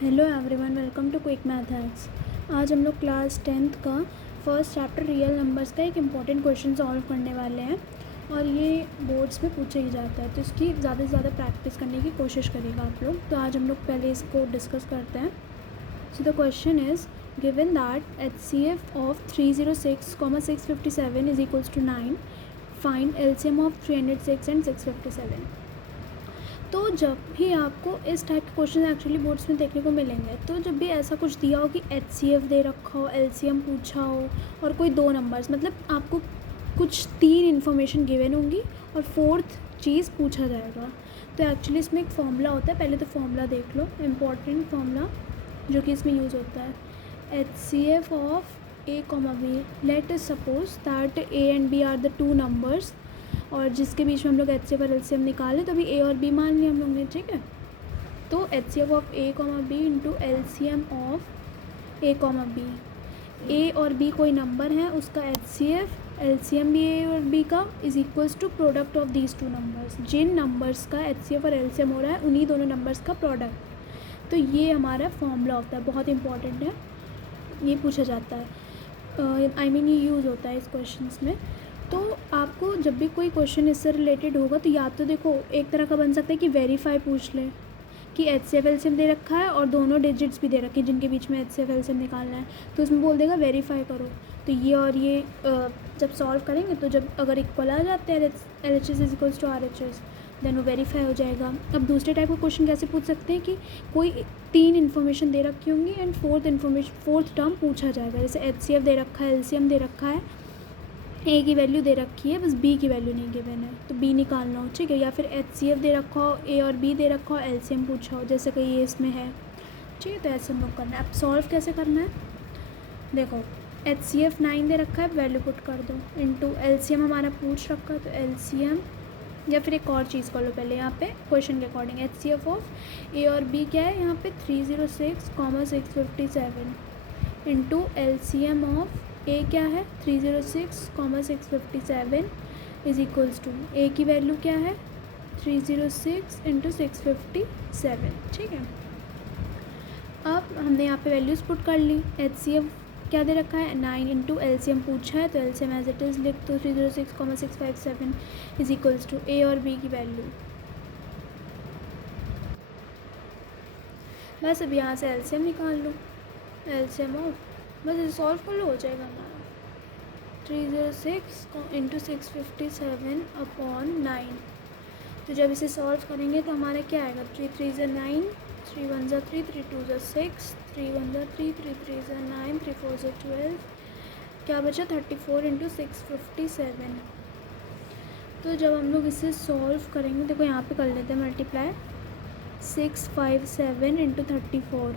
Hello everyone, welcome to quick math hacks. आज हम लोग क्लास 10th का फर्स्ट चैप्टर रियल नंबर्स का एक इम्पॉर्टेंट क्वेश्चन सॉल्व करने वाले हैं और ये बोर्ड्स में पूछा ही जाता है, तो इसकी ज़्यादा से ज़्यादा प्रैक्टिस करने की कोशिश करेगा आप लोग। तो आज हम लोग पहले इसको डिस्कस करते हैं। So the question is given that HCF of 306,657 is equals to 9, find LCM of 306 and 657। तो जब भी आपको इस टाइप के क्वेश्चन एक्चुअली बोर्ड्स में देखने को मिलेंगे, तो जब भी ऐसा कुछ दिया हो कि HCF दे रखा हो, LCM पूछा हो और कोई दो नंबर्स, मतलब आपको कुछ तीन इन्फॉर्मेशन गिवन होंगी और फोर्थ चीज़ पूछा जाएगा। तो एक्चुअली इसमें एक फॉर्मूला होता है, पहले तो फॉर्मूला देख लो, इम्पॉर्टेंट फॉर्मूला जो कि इसमें यूज़ होता है। HCF of A, B, let us suppose that A and B are the two numbers और जिसके बीच में हम लोग HCF और LCM निकालें, तो अभी A और B मान लिया हम लोग ने, ठीक है। तो HCF of A, B into LCM of A, B। A और B कोई नंबर है, उसका HCF, LCM भी A और B का is equals to product of these two numbers. जिन नंबर्स का HCF और LCM हो रहा है उन्हीं दोनों नंबर्स का प्रोडक्ट। तो ये हमारा फॉर्मूला होता है, बहुत इंपॉर्टेंट है, ये पूछा जाता है, ये यूज़ होता है इस क्वेश्चंस में। तो आपको जब भी कोई क्वेश्चन इससे रिलेटेड होगा तो या तो देखो एक तरह का बन सकता है कि वेरीफाई पूछ ले कि HCF LCM दे रखा है और दोनों डिजिट्स भी दे रखे हैं जिनके बीच में HCF LCM निकालना है, तो उसमें बोल देगा वेरीफाई करो। तो ये और ये जब सॉल्व करेंगे तो जब अगर इक्वल आ जाते हैं LHS is equals to RHS, then वो वेरीफाई हो जाएगा। अब दूसरे टाइप का क्वेश्चन कैसे पूछ सकते हैं कि कोई तीन इन्फॉर्मेशन दे रखी होंगी एंड फोर्थ टर्म पूछा जाएगा, जैसे HCF दे रखा है, LCM दे रखा है, A की वैल्यू दे रखी है, बस B की वैल्यू नहीं गिवन है, तो B निकालना हो, ठीक है। या फिर HCF दे रखा हो, A और B दे रखा हो, LCM पूछा हो, जैसे कि ये इसमें है, ठीक है। तो ऐसे हम लोग करना है। अब सॉल्व कैसे करना है, देखो HCF 9 दे रखा है, वैल्यू पुट कर दो, इनटू LCM हमारा पूछ रखा है, तो LCM, या फिर एक और चीज़ कर लो पहले यहाँ पे क्वेश्चन के अकॉर्डिंग। HCF ऑफ A और B क्या है यहाँ पे 306,657 इंटू LCM ऑफ A क्या है 306,657 इज इक्वल्स टू A की वैल्यू क्या है 306 इंटू 657, ठीक है। अब हमने यहाँ पे वैल्यूज़ पुट कर ली। HCF क्या दे रखा है 9 इंटू LCM पूछा है, तो LCM एज इट इज़ लिख दो 306,657 इज इक्वल्स टू A और B की वैल्यू। बस अब यहाँ से LCM निकाल लो, LCM ऑफ, बस इसे सॉल्व कर लो, हो जाएगा हमारा 306 इंटू 657 अपॉन 9। तो जब इसे सॉल्व करेंगे तो हमारा क्या आएगा 3 3 ज़ा 9, 3 1 ज़ा 3, 3 2 ज़ा 6, 3 1 ज़ा 3, 3 3 ज़ा 9, 3 4 ज़ा 12, क्या बचा 34 इंटू 657। तो जब हम लोग इसे सॉल्व करेंगे, देखो यहाँ पे कर लेते हैं मल्टीप्लाई, 657 इंटू 34,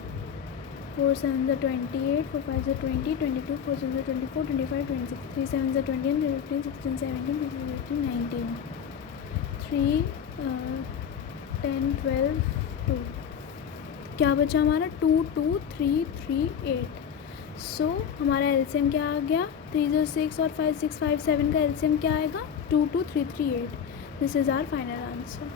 4 7 ज़ा 28, 4 5 ज़ा 20, 22, 4 7 ज़ा 24, 25, 26, 3 7 ज़ा 21, 15, 16, 17, 18, 19, 3 10 12 2, क्या बचा हमारा 2 2 3 3 8। सो हमारा LCM क्या आ गया 306 और 5657 का LCM क्या आएगा 2 2 3 3 8। This is our final answer.